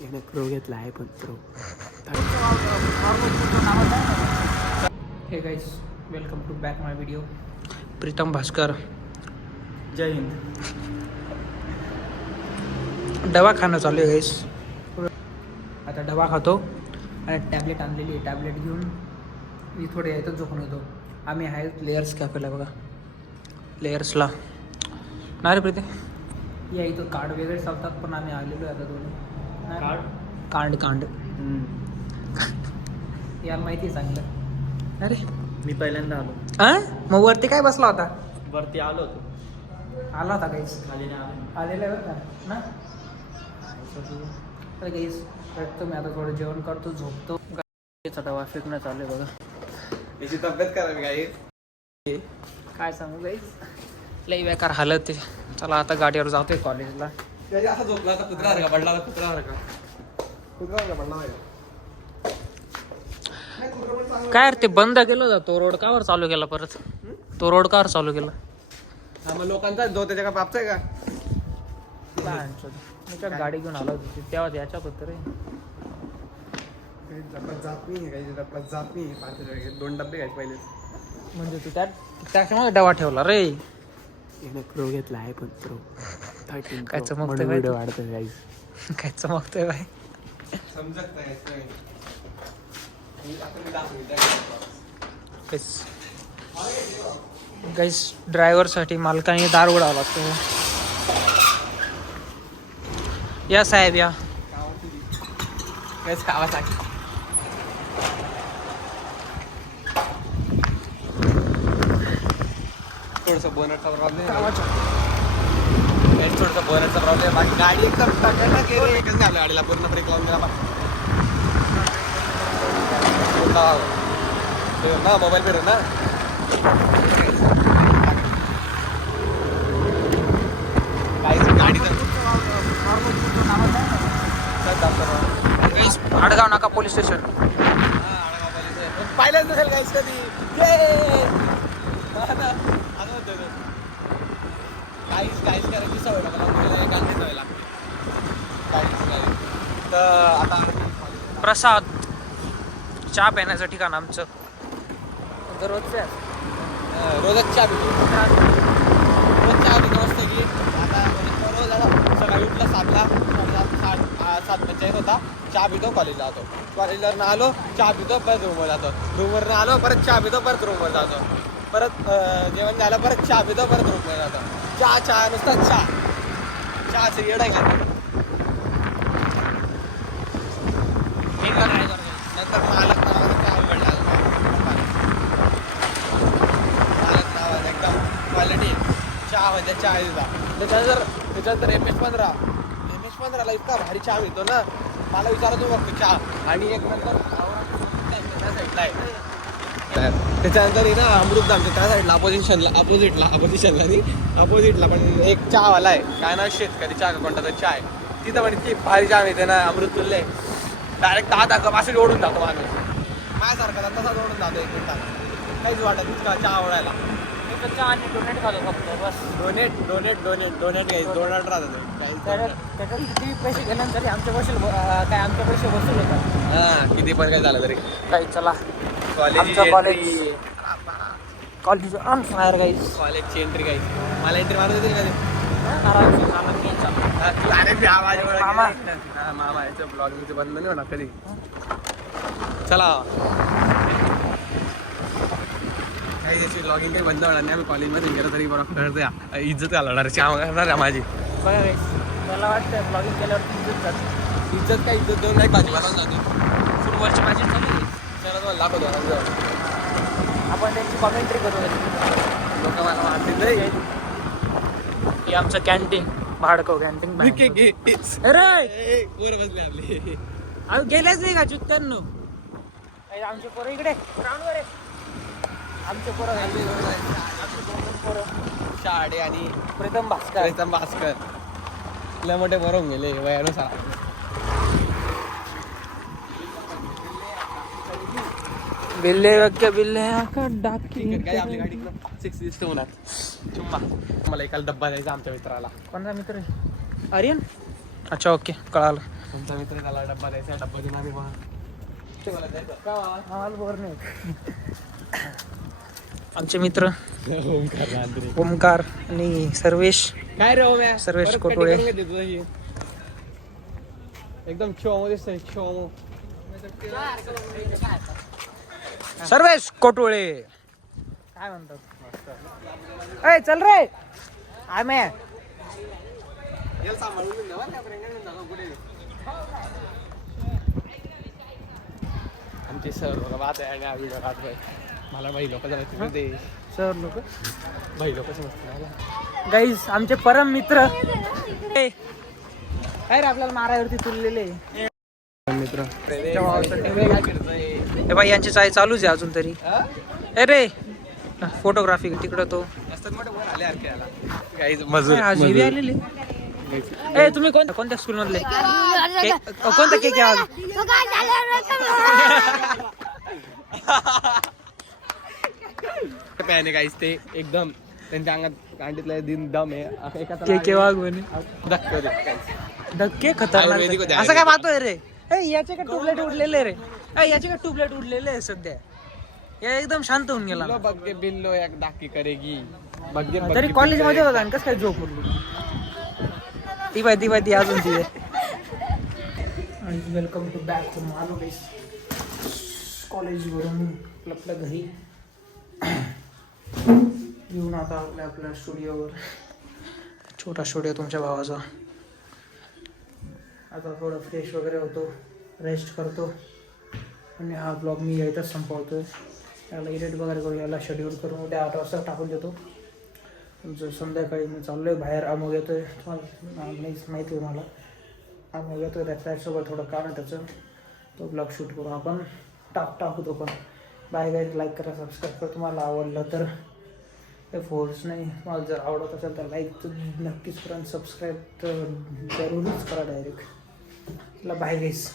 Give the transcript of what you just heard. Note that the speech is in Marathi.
याने प्रो घेतला आहे पण प्रो. Hey guys, welcome to back my video. Pritam Bhaskar. जय हिंद. डबा खाणं चालू आहे गाइस. आता डबा खातो आणि टॅबलेट आणलेली आहे. टॅबलेट घेऊन मी थोडे यायचं झोपून येतो. आम्ही आहेत लेयर्स कॅफेला बघा. लेयर्सला नाही रे प्रीते, या इथं कार्ड वगैरे चालतात पण आम्ही आलेलो आहे आता दोन्ही. कांड यार माहिती आहे चांगलं. अरे मी पहिल्यांदा आलो. मग वरती काय बसला होता? वरती आलो होतो. आला होता गाईस. आलेला आलेला आहे बरं का ना. तर गाईस भेटतो मी आता, थोडं जेवण करतो, झोपतो. गाईचा डबा फेकणं चालू आहे बघा. याची तब्येत करावी काय काय सांगू गाईस, लई बेकार हालत ते. चला आता गाडीवर जातोय कॉलेजला. असा झोपला तर कुत्रा का पडला का कुत्रा का पडला काय रे ते बंद केलं होतं, तो रोड कावर चालू केला परत? तो रोड कावर चालू केला? हा मग लोकांचा जो त्याच्या का बापचा आहे का? मी गाडी घेऊन आलो होती तेव्हा याच्यात होतं रे. जात नाही काही डब्यात जात नाही. 2 डबे घ्यायचे पहिले. म्हणजे तू त्याच्यामध्ये डबा ठेवला रे. याने प्रो घेतला आहे पण प्रो. काय चमकतोय व्हिडिओ वाढतोय गाईस. काय चमकतोय बाई. समजत नाही. गाईस ड्रायव्हरसाठी मालकाने दार उघडावा लागतो. या साहेब या. काहीच खावासाठी थोडंसं बोनटचा प्रॉब्लेम थोडंसं बोनटचा प्रॉब्लेम. बाकी गाडी एकदम टकाटक आहे. एकच झालं गाडीला पूर्ण ब्रेक लावून दिला ना. मोबाईल पेर ना. आडगाव नाका पोलीस स्टेशन. पाहिलंच नसेल काहीच कधी. काहीच करायची सवय लागली सवय लागते. तर आता प्रसाद चहा पिण्याचं ठिकाण आमचं दररोजचं. रोजच चहा पितो. रोज चहा पितो मस्त की. आता रोज आता सकाळी उठला 7ला, 7:45 होता. चहा पितो, कॉलेजला जातो. कॉलेजवरनं आलो चहा पितो, परत रूमवर जातो. रूमवरनं आलो परत चहा पितो, परत रूमवर जातो. परत जेवण झालं परत चहा पितो, परत रूमवर जातो. चहा नुसता चहाचं येड आहे का? नंतर मालक नावाचा चहा उघडला. मालक नावाचा एकदम क्वालिटी चहा म्हणजे चहा दिला. त्याच्यानंतर MS-15ला इतका भारी चहा मिळतो ना. मला विचारतो फक्त चहा. आणि एक नंतर त्या साईडला आहे. त्याच्यानंतर ना अमृतधामच्या त्या साईडला अपोजिटला पण एक चहावाला आहे. काय नाव शेतकरी चहा का कोणता तर चहा आहे. तिथं पण इतकी भारी चहा मिळते ना. अमृत तुल्ले डायरेक्ट 10 कप असे ओढून जातो माणूस. माझ्यासारखा तसाच ओढून जातो 1 मिनिटात. काहीच वाटत इतका चहा ओढायला. चहा आणि डोनेट खातो फक्त बस. डोनेट घ्यायचं. डोनेट राहतं. त्याच्यात किती पैसे गेल्यानंतर आमच्या पैसे वसूल होतात. हां किती पण काय झालं तरी. काही चला कॉलेज ऑन फायर गाईस. कॉलेजची एंट्री गाईस. मला एंट्री मारत होती कधी. मामा याचं ब्लॉगिंगचं बंद नाही होणार कधी. चला काही त्याची ब्लॉगिंग काही बंद होणार नाही. आम्ही कॉलेजमध्ये गेलो तरी बरोबर करतो. इज्जत घालवणार चहा करणार आहे माझी. बघा गाईस, मला वाटतं ब्लॉगिंग केल्यावर इज्जत काय इज्जत देऊन नाही भाजी बनवून जाते. फुटबॉलची भाजी चालू आहे. त्याला तुम्हाला दाखवतो आपण त्यांची कॉमेंट्री करू. लोक मला मारतील नाही. हे आमचं कॅन्टीन भाडकव कॅन्टीन. अरे वर बसले आपले. गेलेच नाही का चुत्त्यांनो. आमचे पोरं इकडे ग्राउंडवर आहे. आमचे पोरं शाडे आणि प्रीतम भास्कर लय मोठे बरोबर गेले वयानुसार. बिल्ले डाकी काय आपली गाडी 6 दिसते होणार. मला एकाला डब्बा द्यायचा आमच्या मित्राला. कोणता मित्र आहे? आर्यन. अच्छा ओके कळालं. तुमचा मित्र त्याला डब्बा द्यायचा, डब्बा देऊन आम्ही आम्हाला बोर नाही. आमचे मित्र ओमकार आणि सर्वेश. काय रे ओम्या? सर्वेश परत कोटोळे. कटिंग करून घेते तुझं ही. एकदम शोमो दिसतोय शोमो. सर्वेश कोटोळे काय म्हणतात? ए चल रे आम्ही याला सांभाळून घेऊन जा बरं का, प्रेग्नंट होऊन जागा कुठे. आमचे सर बघा बात आहे आणि व्हिडिओ काढतोय. मला बाई लोक जरा ते सर लोक बाई लोक समजते मला. गाईज आमचे परम मित्र. ए, काय रे आपल्याला मारावरती तुललेले. मित्र ए बाई यांची चाय चालूच आहे अजून तरी. ए रे फोटोग्राफी तिकडं तो जीवी आलेले. ए तुम्ही कोणत्या स्कूल मधले? कोणता केक आहे? पॅने काहीच ते एकदम त्यांच्या अंगात अंडीतला दिन दम आहे. केक वाघ म्हणे. धक्के आयुर्वेदिक खतरनाक. होते, असं काय पाहतोय रे? ए याचे का ट्यूबलाईट उडलेले रे? ए याचे का ट्यूबलाईट उडलेले आहे सध्या. या एकदम शांत होऊन गेला. बग्गे बिल्लो एक दाखी करेगी. बग्गे तरी कॉलेज मध्ये होता आणि कसं काय झोप उडली? ती बाय ती अजून ती. वेलकम टू बॅक टू आलो कॉलेजवरून आपल्या घरी येऊन आता आपल्या स्टुडिओवर. छोटा स्टुडिओ तुमच्या भावाचा. आता थोडं फ्रेश वगैरे होतो, रेस्ट करतो आणि हा ब्लॉग मी यायचाच संपवतोय. याला एडिट वगैरे करू, याला शेड्यूल करून उद्या 8 वाजता टाकून देतो. जर संध्याकाळी मी चाललो आहे बाहेर. अमोग येतो आहे, माहिती आहे मला. अमोग येतो आहे, त्या फ्लॅटसोबत थोडं काम आहे त्याचं. तो ब्लॉग शूट करू आपण, टाकू तो पण. बाय गाईज, लाईक करा, सबस्क्राईब करा. तुम्हाला आवडलं तर हे फोर्स नाही. तुम्हाला जर आवडत असेल तर लाईक तर नक्कीच करा, सबस्क्राईब तर जरूरच करा डायरेक्ट. Bye guys.